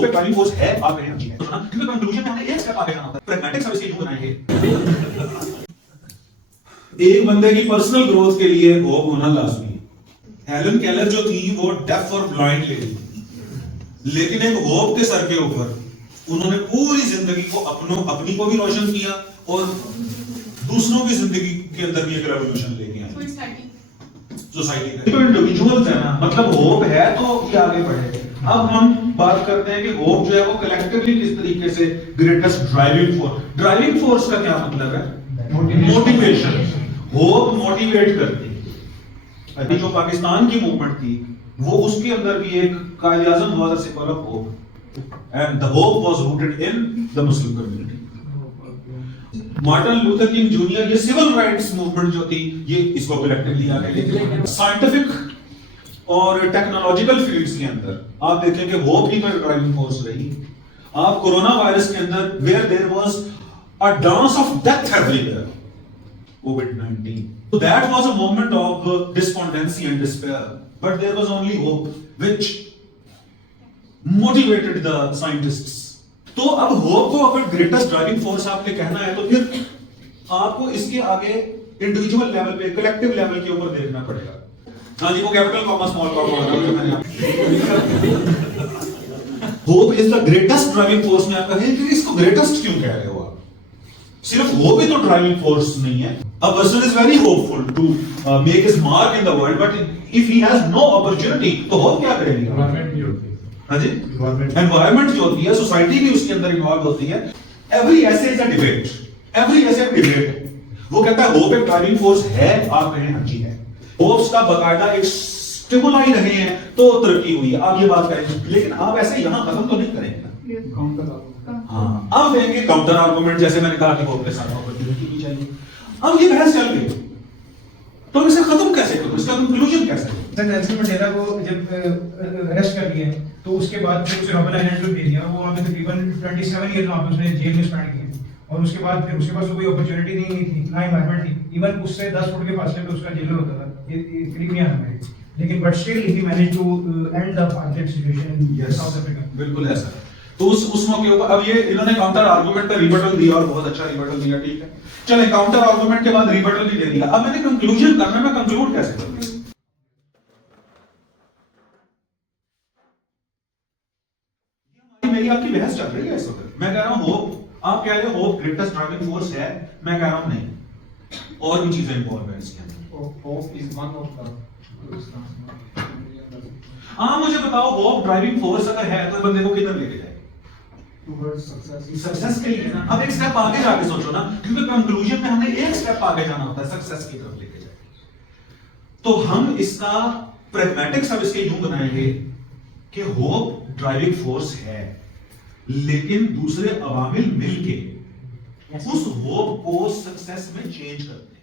Hope एक driving force है, आप कहें अच्छी है, क्योंकि कंक्लूजन में हमने एक स्टेप आगे जाना होता है। प्रैग्मेटिक्स हम इसके यूं बनाएंगे, एक बंदे की पर्सनल ग्रोथ के लिए होप होना लाजमी है। हेलन केलर जो थी वो डेफ और ब्लाइंड लेडी, लेकिन एक होप के सर के ऊपर उन्होंने पूरी जिंदगी को अपनी को भी रोशन किया और दूसरों की जिंदगी के अंदर भी एक रेवोल्यूशन लेके आए। सोसाइटी का तो इंडिविजुअल्स है ना, मतलब होप है तो ये आगे बढ़े। अब हम बात करते हैं कि होप जो है वो कलेक्टिवली किस तरीके से ग्रेटेस्ट ड्राइविंग फोर्स का क्या मतलब है? मोटिवेशन। होप मोटिवेट करती है। अभी जो पाकिस्तान की मूवमेंट थी वो उसके अंदर भी एक Quaid-e-Azam was a symbol of hope and the hope was rooted in the Muslim community. Martin Luther king junior, ये सिविल राइट्स मूवमेंट जो थी ये इसको कलेक्टिवली आगे लेके गए। साइंटिफिक और टेक्नोलॉजिकल फील्ड्स के अंदर आप देखें कि होप ही तो ड्राइविंग फोर्स रही। आप कोरोना वायरस के अंदर where there was a dance of death everywhere, COVID-19. So that was a moment of despondency and despair, but there was only hope which motivated the scientists. तो अब hope को अगर greatest driving force आपने कहना है तो फिर आपको इसके आगे इंडिविजुअल लेवल पे, कलेक्टिव लेवल के ऊपर देखना पड़ेगा। हाँ जी, वो कैपिटल कॉमा स्मॉल कॉमा जो मैंने hope is the greatest driving force में आप कहें कि इसको ग्रेटेस्ट क्यों कह रहे हो आप? सिर्फ होप ही तो ड्राइविंग फोर्स नहीं है। A person is very hopeful to make his mark in the world, but if he has no opportunity, तो होप क्या करेगा? एनवायरनमेंट भी होती है। हाँ जी, एनवायरनमेंट जो होती है, सोसाइटी भी उसके अंदर इन्वॉल्व होती है। एवरी ऐसे इज अ डिबेट, एवरी ऐसे डिबेट। वो कहता है होप एक ड्राइविंग फोर्स है, आप कहें हाँ जी है। होप्स का बकायदा एक स्टिमुलाई रहे हैं तो तरक्की हुई है, आप ये बात करेंगे, लेकिन आप ऐसे यहाँ खत्म तो नहीं करेंगे ना। हाँ, अब देंगे काउंटर आर्गुमेंट, जैसे मैंने कहा कि होप के साथ अपॉर्चुनिटी भी चाहिए। अब ये बहस चल गई, तो इसे खत्म कैसे करूं, इसका कंक्लूजन कैसे करूं? सर नेल्सन मंडेला को जब अरेस्ट कर लिया तो उसके बाद फिर उसे रॉबर्ट आइलैंड को भेज दिया। वो वहाँ पे तकरीबन 27 ईयर वहाँ पे उसने जेल में स्पेंड किए और उसके बाद फिर उसके पास कोई अपॉर्चुनिटी नहीं थी, ना एनवायरनमेंट थी। इवन उससे 10 फुट के फासले पे उसका जेलर होता था, ये क्रीमिया में, लेकिन but still he manage to end the apartheid situation in South Africa. बिल्कुल ऐसा। तो उस मौके ऊपर अब ये इन्होंने काउंटर आर्गुमेंट का रिबटल दिया और बहुत अच्छा रिबटल दिया, ठीक है, चले काउंटर आर्गुमेंट के बाद रिबटल भी दे दिया। अब मैंने कंक्लूजन करना है, मैं कंक्लूड कैसे करूं? मेरी आपकी बहस चल रही है इस वक्त। मैं कह रहा हूं होप, आप कह रहे हो होप ग्रेटेस्ट ड्राइविंग फोर्स है, मैं कह रहा हूं नहीं, और भी चीजें इंवॉल्व हैं इसके अंदर। Hope is one of the मुझे बताओ होप ड्राइविंग फोर्स अगर है तो बंदे को किधर लेके जाए? सक्सेस के लिए ना। अब एक स्टेप आगे जाके सोचो ना, क्योंकि कंक्लूजन में हमने एक स्टेप आगे जाना होता है, सक्सेस की तरफ लेके जाए। तो हम इसका प्रैग्मेटिक्स अब इसके यूं बनाएंगे कि होप ड्राइविंग फोर्स है, लेकिन दूसरे अवामिल मिलके उस होप को सक्सेस में चेंज करते हैं।